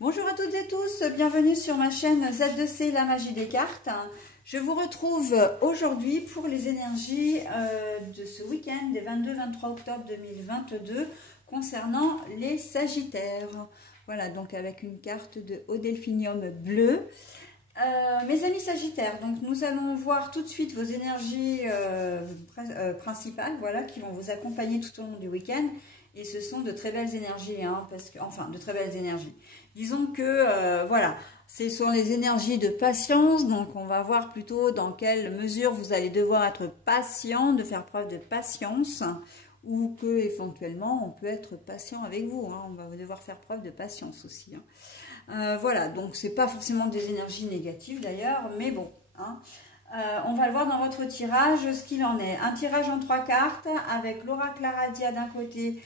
Bonjour à toutes et tous, bienvenue sur ma chaîne Z2C, la magie des cartes. Je vous retrouve aujourd'hui pour les énergies de ce week-end des 22-23 octobre 2022 concernant les Sagittaires. Voilà, donc avec une carte de Haut Delphinium bleu. Mes amis Sagittaires, donc nous allons voir tout de suite vos énergies principales, voilà, qui vont vous accompagner tout au long du week-end. Et ce sont de très belles énergies, hein, de très belles énergies. Disons que, voilà, ce sont les énergies de patience, donc on va voir plutôt dans quelle mesure vous allez devoir être patient, de faire preuve de patience, ou que éventuellement on peut être patient avec vous, hein, on va devoir faire preuve de patience aussi. Hein. Voilà, donc c'est pas forcément des énergies négatives d'ailleurs, mais bon, hein. On va le voir dans votre tirage, ce qu'il en est. Un tirage en 3 cartes avec l'oracle Aradia d'un côté,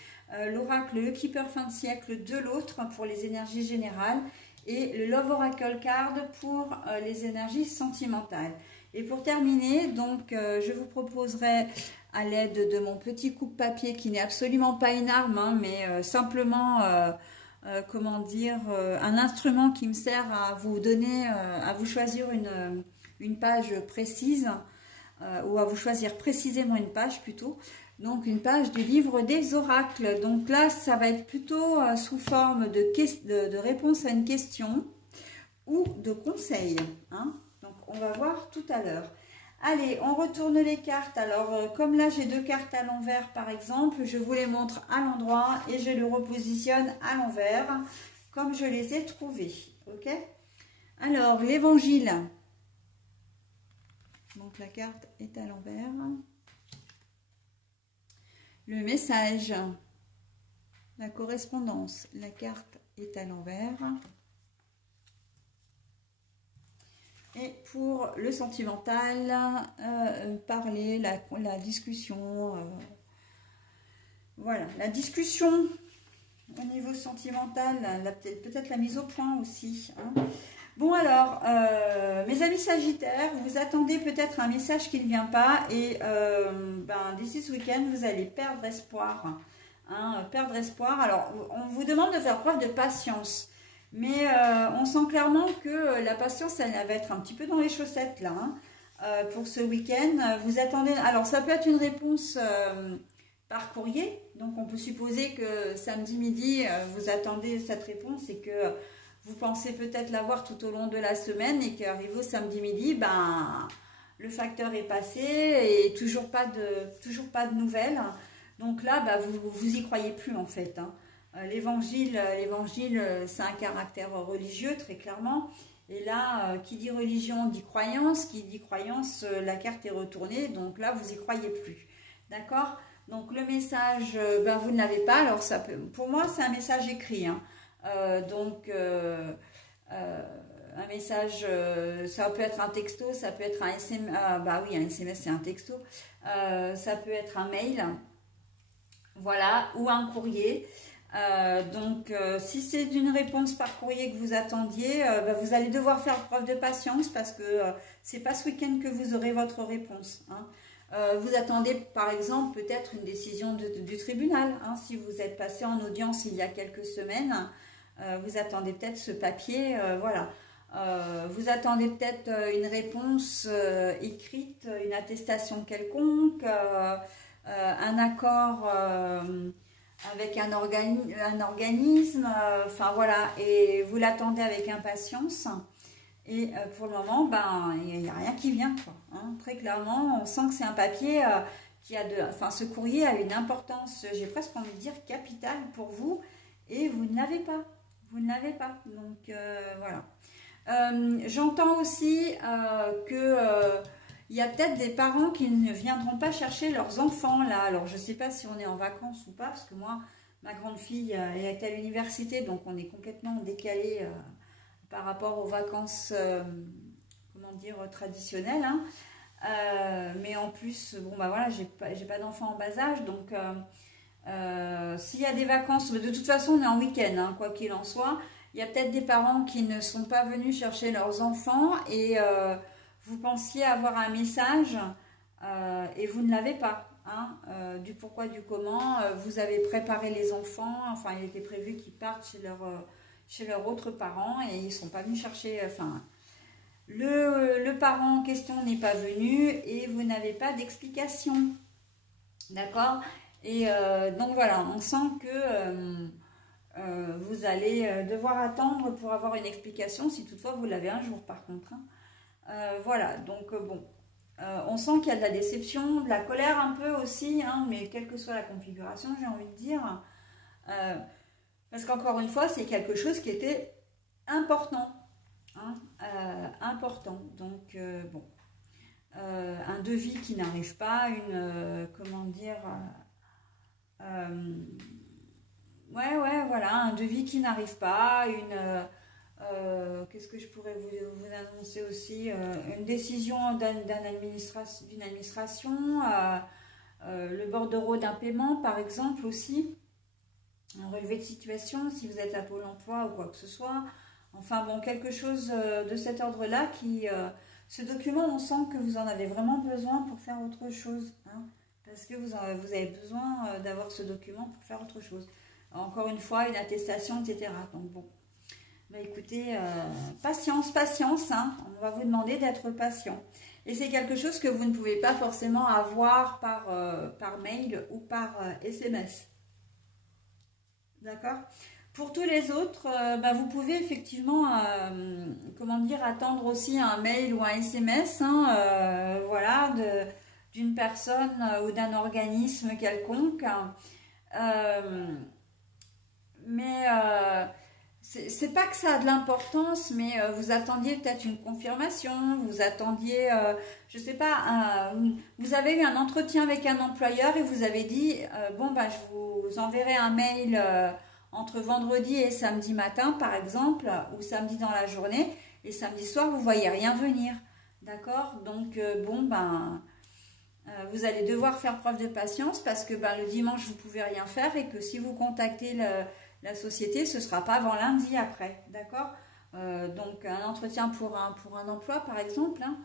l'oracle Keeper fin de siècle de l'autre pour les énergies générales et le Love Oracle Card pour les énergies sentimentales. Et pour terminer, donc je vous proposerai à l'aide de mon petit coupe-papier qui n'est absolument pas une arme, hein, mais simplement comment dire, un instrument qui me sert à vous donner, à vous choisir une page précise, ou à vous choisir précisément une page plutôt, donc une page du livre des oracles. Donc là, ça va être plutôt sous forme de réponse à une question ou de conseil. Hein. Donc on va voir tout à l'heure. Allez, on retourne les cartes. Alors, comme là, j'ai 2 cartes à l'envers, par exemple, je vous les montre à l'endroit et je les repositionne à l'envers, comme je les ai trouvées. Ok? Alors, l'évangile. Donc, la carte est à l'envers. Le message. La correspondance. La carte est à l'envers. Et pour le sentimental, parler, la discussion, voilà, la discussion au niveau sentimental, peut-être la mise au point aussi. Hein. Bon alors, mes amis Sagittaires, vous attendez peut-être un message qui ne vient pas et d'ici ce week-end, vous allez perdre espoir. Hein, perdre espoir. Alors, on vous demande de faire preuve de patience. Mais on sent clairement que la patience, elle va être un petit peu dans les chaussettes là, hein, pour ce week-end. Vous attendez, alors ça peut être une réponse par courrier, donc on peut supposer que samedi midi, vous attendez cette réponse et que vous pensez peut-être l'avoir tout au long de la semaine et qu'arrivé au samedi midi, ben, le facteur est passé et toujours pas de nouvelles. Donc là, ben, vous y croyez plus en fait, hein. L'évangile, c'est un caractère religieux, très clairement. Et là, qui dit religion dit croyance. Qui dit croyance, la carte est retournée. Donc là, vous n'y croyez plus. D'accord? Donc le message, ben, vous ne l'avez pas. Alors, ça peut, pour moi, c'est un message écrit. Hein. Un message, ça peut être un texto, ça peut être un SMS. Bah oui, un SMS, c'est un texto. Ça peut être un mail. Voilà, ou un courrier. Si c'est une réponse par courrier que vous attendiez, vous allez devoir faire preuve de patience parce que c'est pas ce week-end que vous aurez votre réponse. Hein. Vous attendez par exemple peut-être une décision du tribunal. Hein, si vous êtes passé en audience il y a quelques semaines, vous attendez peut-être ce papier. Voilà. Vous attendez peut-être une réponse écrite, une attestation quelconque, un accord avec un organisme, enfin voilà, et vous l'attendez avec impatience. Et pour le moment, ben, il n'y a rien qui vient, quoi. Hein. Très clairement, on sent que c'est un papier qui a ce courrier a une importance, j'ai presque envie de dire capitale pour vous, et vous ne l'avez pas. Vous ne l'avez pas. Donc voilà. J'entends aussi que il y a peut-être des parents qui ne viendront pas chercher leurs enfants là. Alors, je ne sais pas si on est en vacances ou pas, parce que moi, ma grande fille est à l'université, donc on est complètement décalé par rapport aux vacances, comment dire, traditionnelles. Hein. Mais en plus, bon, bah voilà, j'ai pas d'enfants en bas âge, donc s'il y a des vacances, de toute façon, on est en week-end, hein, quoi qu'il en soit. Il y a peut-être des parents qui ne sont pas venus chercher leurs enfants et vous pensiez avoir un message et vous ne l'avez pas. Hein, du pourquoi, du comment. Vous avez préparé les enfants. Enfin, il était prévu qu'ils partent chez leurs autres parents et ils ne sont pas venus chercher, enfin, le parent en question n'est pas venu et vous n'avez pas d'explication. D'accord? Et donc voilà, on sent que vous allez devoir attendre pour avoir une explication, si toutefois vous l'avez un jour par contre. Hein. Voilà, donc bon, on sent qu'il y a de la déception, de la colère un peu aussi, hein, mais quelle que soit la configuration, j'ai envie de dire. Parce qu'encore une fois, c'est quelque chose qui était important. Hein, important. Donc, bon, un devis qui n'arrive pas, comment dire, ouais, voilà, un devis qui n'arrive pas, qu'est-ce que je pourrais vous annoncer aussi, une décision d'une administration, le bordereau d'un paiement, par exemple, aussi, un relevé de situation, si vous êtes à Pôle emploi ou quoi que ce soit. Enfin bon, quelque chose de cet ordre-là ce document, on sent que vous en avez vraiment besoin pour faire autre chose. Hein, parce que vous avez besoin d'avoir ce document pour faire autre chose. Encore une fois, une attestation, etc. Donc bon, bah écoutez, patience, hein, on va vous demander d'être patient. Et c'est quelque chose que vous ne pouvez pas forcément avoir par mail ou par SMS. D'accord ? Pour tous les autres, vous pouvez effectivement, comment dire, attendre aussi un mail ou un SMS, hein, voilà, d'une personne ou d'un organisme quelconque. Mais c'est pas que ça a de l'importance, mais vous attendiez peut-être une confirmation, vous attendiez, je sais pas, vous avez eu un entretien avec un employeur et vous avez dit, bon, je vous enverrai un mail entre vendredi et samedi matin, par exemple, ou samedi dans la journée, et samedi soir, vous ne voyez rien venir. D'accord? Donc, bon, vous allez devoir faire preuve de patience parce que le dimanche, vous ne pouvez rien faire et que si vous contactez la société, ce ne sera pas avant lundi après. D'accord? Donc, un entretien pour un emploi, par exemple, hein,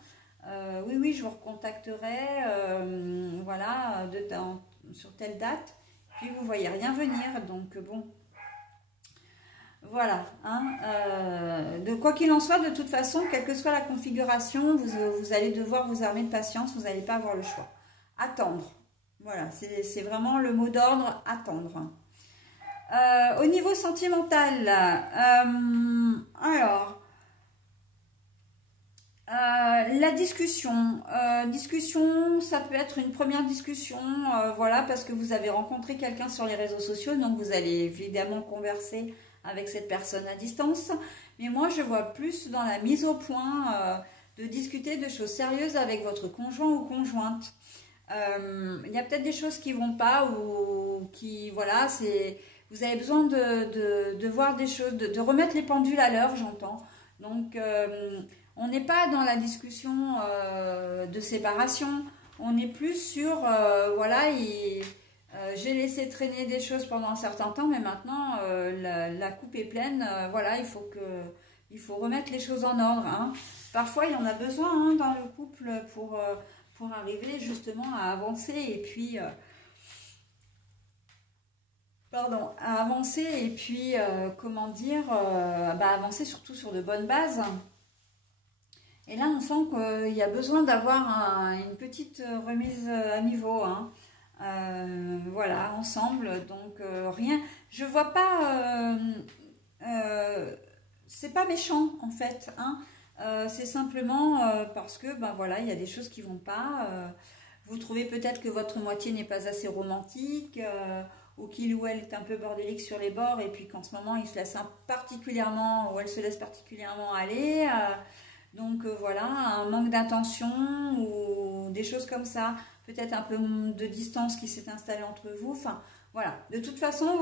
oui, je vous recontacterai, voilà, sur telle date, puis vous ne voyez rien venir. Donc, bon... Voilà, hein, de quoi qu'il en soit, de toute façon, quelle que soit la configuration, vous allez devoir vous armer de patience, vous n'allez pas avoir le choix. Attendre, voilà, c'est vraiment le mot d'ordre, attendre. Au niveau sentimental, alors, la discussion, ça peut être une première discussion, voilà, parce que vous avez rencontré quelqu'un sur les réseaux sociaux, donc vous allez évidemment converser avec cette personne à distance, mais moi je vois plus dans la mise au point de discuter de choses sérieuses avec votre conjoint ou conjointe. Il y a peut-être des choses qui vont pas ou qui, voilà, vous avez besoin de voir des choses, de remettre les pendules à l'heure, j'entends. Donc on n'est pas dans la discussion de séparation, on est plus sur, voilà, j'ai laissé traîner des choses pendant un certain temps, mais maintenant la coupe est pleine. Voilà, il faut remettre les choses en ordre. Hein. Parfois, il y en a besoin hein, dans le couple pour arriver justement à avancer et puis comment dire, avancer surtout sur de bonnes bases. Et là, on sent qu'il y a besoin d'avoir une petite remise à niveau. Hein. Voilà, ensemble, donc rien, je vois pas, c'est pas méchant en fait, hein, c'est simplement parce que, voilà, il y a des choses qui vont pas, vous trouvez peut-être que votre moitié n'est pas assez romantique, ou qu'il ou elle est un peu bordélique sur les bords, et puis qu'en ce moment, il se laisse particulièrement, ou elle se laisse particulièrement aller, donc voilà, un manque d'attention, ou des choses comme ça, peut-être un peu de distance qui s'est installée entre vous. Enfin, voilà. De toute façon,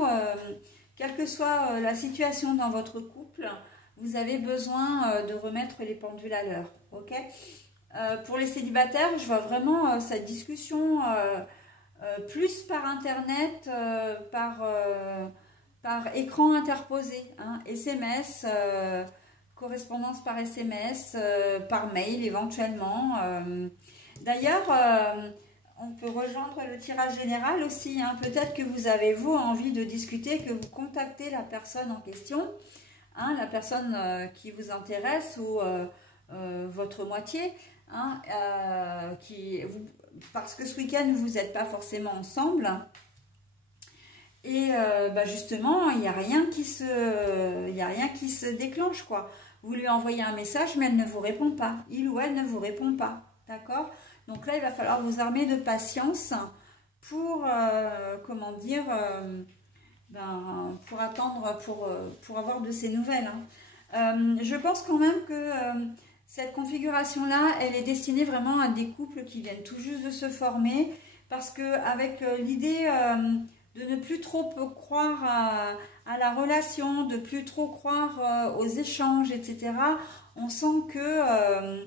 quelle que soit la situation dans votre couple, vous avez besoin de remettre les pendules à l'heure. Ok ? Pour les célibataires, je vois vraiment cette discussion plus par Internet, par écran interposé, hein, SMS, correspondance par SMS, par mail éventuellement. D'ailleurs, on peut rejoindre le tirage général aussi. Hein. Peut-être que vous avez, vous, envie de discuter, que vous contactez la personne en question. hein, la personne qui vous intéresse ou votre moitié, hein, parce que ce week-end, vous n'êtes pas forcément ensemble. Et bah justement, il n'y a rien qui se déclenche, quoi. Vous lui envoyez un message, mais elle ne vous répond pas. Il ou elle ne vous répond pas. D'accord? Donc là, il va falloir vous armer de patience pour, comment dire, pour attendre, pour avoir de ces nouvelles. Hein. Je pense quand même que cette configuration-là, elle est destinée vraiment à des couples qui viennent tout juste de se former. Parce qu'avec l'idée de ne plus trop croire à la relation, de plus trop croire aux échanges, etc., on sent que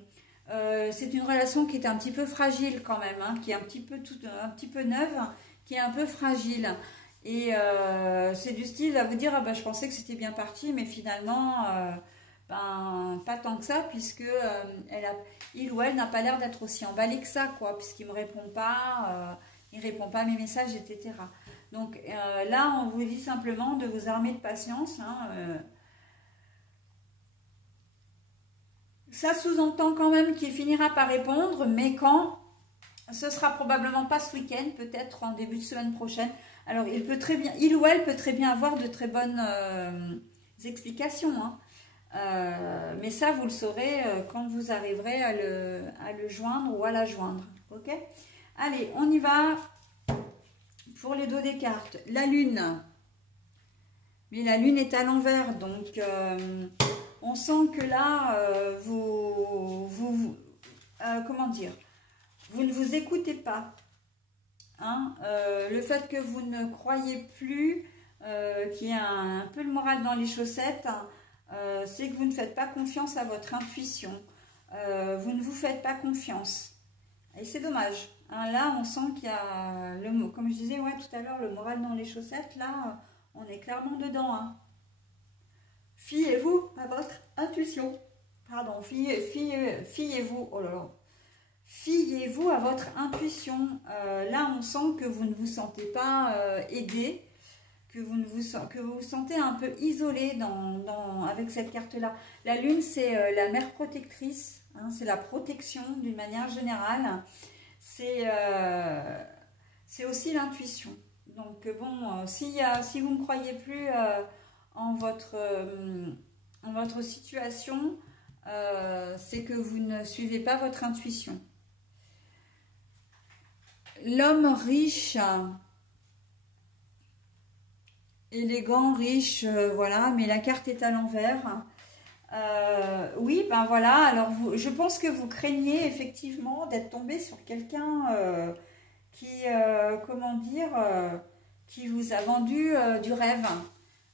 c'est une relation qui est un petit peu fragile quand même, hein, qui est un petit peu neuve, qui est un peu fragile. Et c'est du style à vous dire, ah ben, je pensais que c'était bien parti, mais finalement, pas tant que ça, puisque il ou elle n'a pas l'air d'être aussi emballé que ça, quoi, puisqu'il ne me répond pas, il ne répond pas à mes messages, etc. Donc là, on vous dit simplement de vous armer de patience. Hein, ça sous-entend quand même qu'il finira par répondre, mais quand? Ce sera probablement pas ce week-end, peut-être en début de semaine prochaine. Alors, il ou elle peut très bien avoir de très bonnes explications. Hein. Mais ça, vous le saurez quand vous arriverez à le joindre ou à la joindre. Ok? Allez, on y va pour les dos des cartes. La lune. Mais la lune est à l'envers, donc on sent que là, comment dire, vous ne vous écoutez pas. Hein, le fait que vous ne croyez plus, qu'il y a un peu le moral dans les chaussettes, c'est que vous ne faites pas confiance à votre intuition. Vous ne vous faites pas confiance. Et c'est dommage. Hein, là, on sent qu'il y a, comme je disais ouais, tout à l'heure, le moral dans les chaussettes. Là, on est clairement dedans. Hein. Fiez-vous à votre intuition. Pardon, fiez-vous. Oh là là. Fiez-vous à votre intuition. Là, on sent que vous ne vous sentez pas aidé, que vous vous sentez un peu isolé avec cette carte-là. La lune, c'est la mère protectrice, hein, c'est la protection d'une manière générale. C'est aussi l'intuition. Donc bon, si vous ne croyez plus en votre situation, c'est que vous ne suivez pas votre intuition. L'homme riche, élégant, riche, voilà, mais la carte est à l'envers. Oui, ben voilà, alors je pense que vous craignez effectivement d'être tombé sur quelqu'un qui, comment dire, qui vous a vendu du rêve.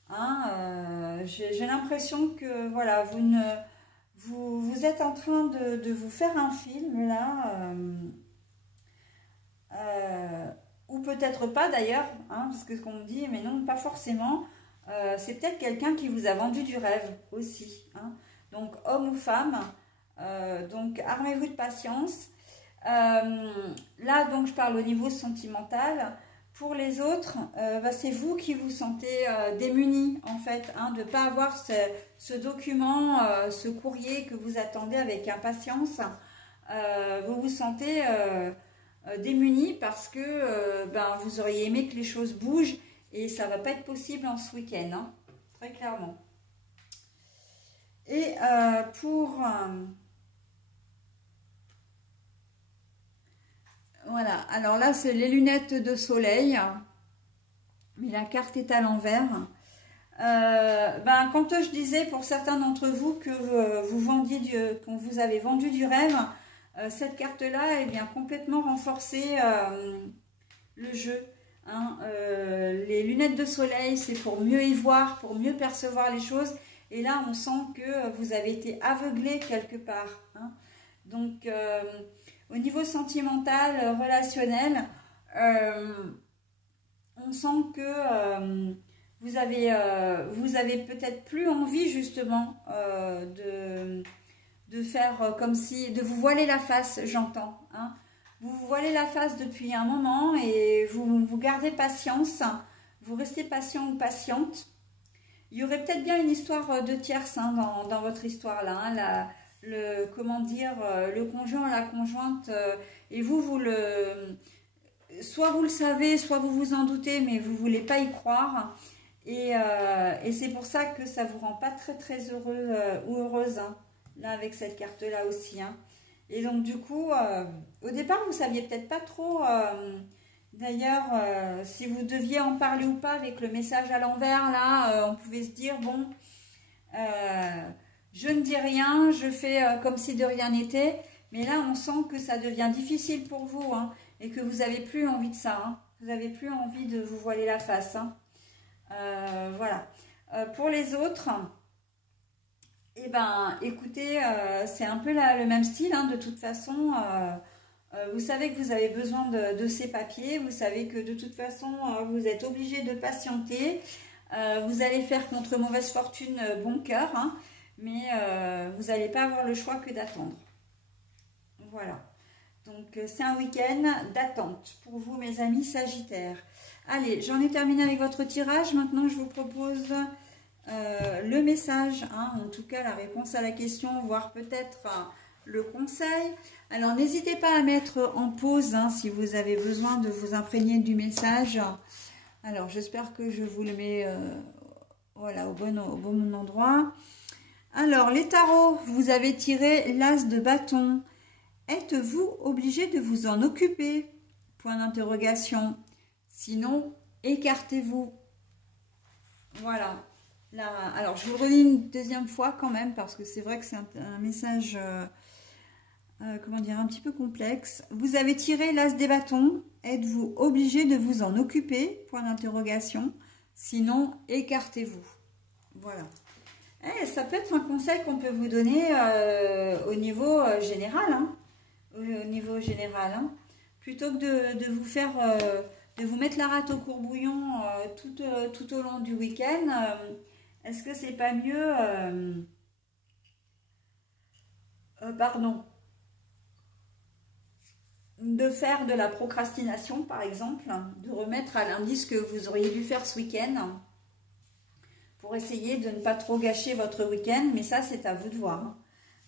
Hein, j'ai l'impression que, voilà, vous êtes en train de vous faire un film, là, ou peut-être pas d'ailleurs, hein, parce que ce qu'on me dit, mais non, pas forcément. C'est peut-être quelqu'un qui vous a vendu du rêve aussi. Hein. Donc, homme ou femme, donc armez-vous de patience. Là, donc, je parle au niveau sentimental. Pour les autres, bah, c'est vous qui vous sentez démunis, en fait, hein, de ne pas avoir ce document, ce courrier que vous attendez avec impatience. Vous vous sentez démunis parce que ben, vous auriez aimé que les choses bougent et ça ne va pas être possible en ce week-end, hein, très clairement. Et voilà, alors là, c'est les lunettes de soleil, mais la carte est à l'envers. Ben, quand je disais pour certains d'entre vous que qu'on vous avait vendu du rêve, cette carte-là, elle vient complètement renforcer le jeu. Hein. Les lunettes de soleil, c'est pour mieux y voir, pour mieux percevoir les choses. Et là, on sent que vous avez été aveuglé quelque part. Hein. Donc, au niveau sentimental, relationnel, on sent que vous avez peut-être plus envie justement de faire comme si, de vous voiler la face, j'entends. Hein. Vous vous voilez la face depuis un moment et vous gardez patience, vous restez patient ou patiente. Il y aurait peut-être bien une histoire de tierce hein, dans votre histoire là. Hein, comment dire, le conjoint, la conjointe, et vous soit vous le savez, soit vous vous en doutez, mais vous ne voulez pas y croire. Et c'est pour ça que ça ne vous rend pas très heureux ou heureuse, hein, là avec cette carte-là aussi. Hein. Et donc du coup, au départ, vous ne saviez peut-être pas trop, d'ailleurs, si vous deviez en parler ou pas avec le message à l'envers, là, on pouvait se dire, bon, je ne dis rien, je fais comme si de rien n'était. Mais là, on sent que ça devient difficile pour vous, hein, et que vous n'avez plus envie de ça. Hein. Vous n'avez plus envie de vous voiler la face. Hein. Voilà. Pour les autres, eh ben, écoutez, c'est un peu le même style. Hein, de toute façon, vous savez que vous avez besoin de ces papiers. Vous savez que de toute façon, vous êtes obligé de patienter. Vous allez faire contre mauvaise fortune bon cœur. Hein, mais vous n'allez pas avoir le choix que d'attendre. Voilà. Donc, c'est un week-end d'attente pour vous, mes amis Sagittaires. Allez, j'en ai terminé avec votre tirage. Maintenant, je vous propose le message, hein, en tout cas la réponse à la question, voire peut-être le conseil. Alors, n'hésitez pas à mettre en pause hein, si vous avez besoin de vous imprégner du message. Alors, j'espère que je vous le mets voilà, au bon endroit. Alors, les tarots, vous avez tiré l'as de bâton. Êtes-vous obligé de vous en occuper? Point d'interrogation. Sinon, écartez-vous. Voilà. Là, alors, je vous le relis une deuxième fois quand même, parce que c'est vrai que c'est un message, comment dire, un petit peu complexe. Vous avez tiré l'as des bâtons. Êtes-vous obligé de vous en occuper? Point d'interrogation. Sinon, écartez-vous. Voilà. Ça peut être un conseil qu'on peut vous donner au niveau général, hein. Au niveau général, hein. Plutôt que de vous faire, de vous mettre la rate au courbouillon tout au long du week-end, est-ce que c'est pas mieux, pardon, de faire de la procrastination par exemple, de remettre à lundi ce que vous auriez dû faire ce week-end pour essayer de ne pas trop gâcher votre week-end, mais ça c'est à vous de voir, hein.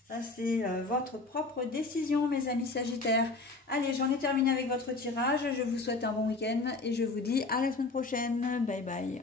Ça, c'est votre propre décision, mes amis Sagittaires. Allez, j'en ai terminé avec votre tirage. Je vous souhaite un bon week-end et je vous dis à la semaine prochaine. Bye bye.